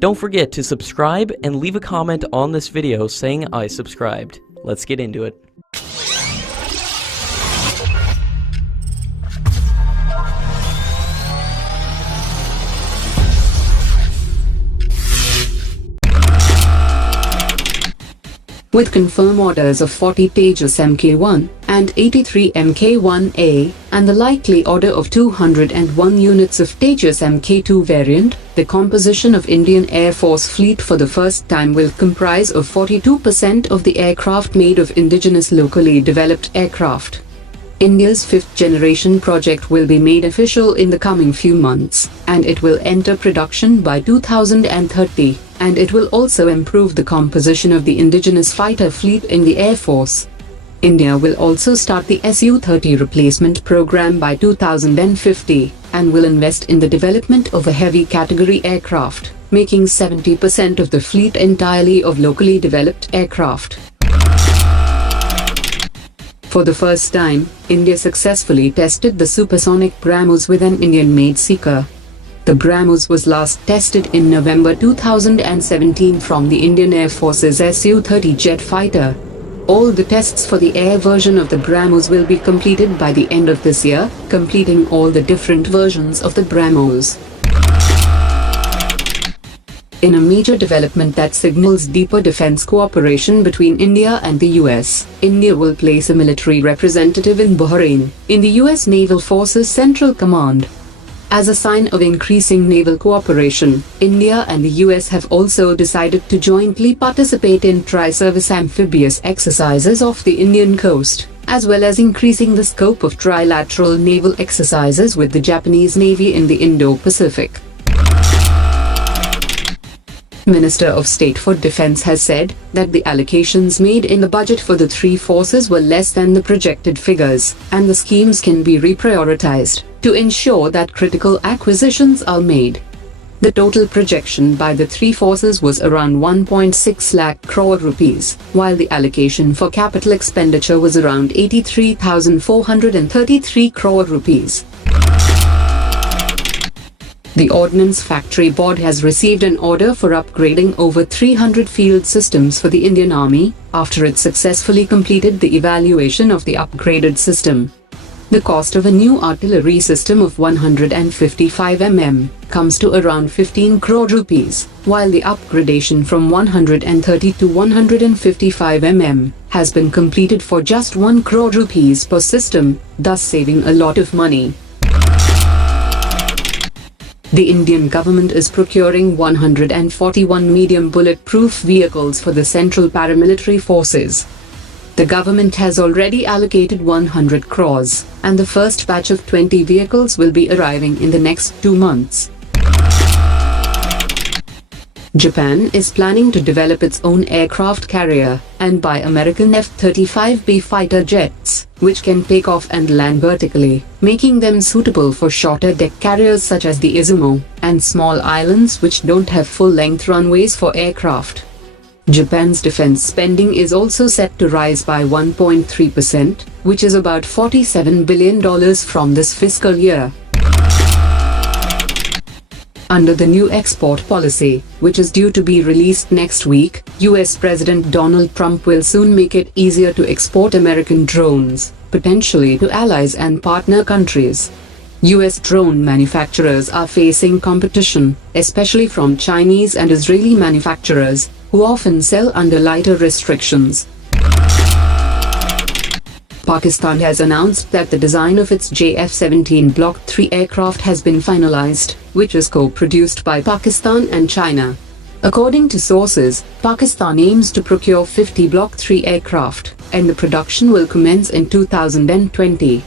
Don't forget to subscribe and leave a comment on this video saying I subscribed. Let's get into it. With confirmed orders of 40 Tejas Mk1 and 83 Mk1A, and the likely order of 201 units of Tejas Mk2 variant, the composition of Indian Air Force fleet for the first time will comprise of 42% of the aircraft made of indigenous locally developed aircraft. India's fifth-generation project will be made official in the coming few months, and it will enter production by 2030, and it will also improve the composition of the indigenous fighter fleet in the Air Force. India will also start the SU-30 replacement program by 2050, and will invest in the development of a heavy category aircraft, making 70% of the fleet entirely of locally developed aircraft. For the first time, India successfully tested the supersonic Brahmos with an Indian-made seeker. The Brahmos was last tested in November 2017 from the Indian Air Force's SU-30 jet fighter. All the tests for the air version of the Brahmos will be completed by the end of this year, completing all the different versions of the Brahmos. In a major development that signals deeper defense cooperation between India and the US, India will place a military representative in Bahrain, in the US Naval Forces Central Command. As a sign of increasing naval cooperation, India and the US have also decided to jointly participate in tri-service amphibious exercises off the Indian coast, as well as increasing the scope of trilateral naval exercises with the Japanese Navy in the Indo-Pacific. Minister of State for Defense has said that the allocations made in the budget for the three forces were less than the projected figures, and the schemes can be reprioritized to ensure that critical acquisitions are made. The total projection by the three forces was around 1.6 lakh crore rupees, while the allocation for capital expenditure was around 83,433 crore rupees. The Ordnance Factory Board has received an order for upgrading over 300 field systems for the Indian Army, after it successfully completed the evaluation of the upgraded system. The cost of a new artillery system of 155 mm comes to around 15 crore rupees, while the upgradation from 130 to 155 mm has been completed for just 1 crore rupees per system, thus saving a lot of money. The Indian government is procuring 141 medium bulletproof vehicles for the Central Paramilitary Forces. The government has already allocated 100 crores, and the first batch of 20 vehicles will be arriving in the next 2 months. Japan is planning to develop its own aircraft carrier and buy American F-35B fighter jets, which can take off and land vertically, making them suitable for shorter deck carriers such as the Izumo, and small islands which don't have full-length runways for aircraft. Japan's defense spending is also set to rise by 1.3%, which is about $47 billion from this fiscal year. Under the new export policy, which is due to be released next week, US President Donald Trump will soon make it easier to export American drones, potentially to allies and partner countries. US drone manufacturers are facing competition, especially from Chinese and Israeli manufacturers, who often sell under lighter restrictions. Pakistan has announced that the design of its JF-17 Block 3 aircraft has been finalized, which is co-produced by Pakistan and China. According to sources, Pakistan aims to procure 50 Block 3 aircraft, and the production will commence in 2020.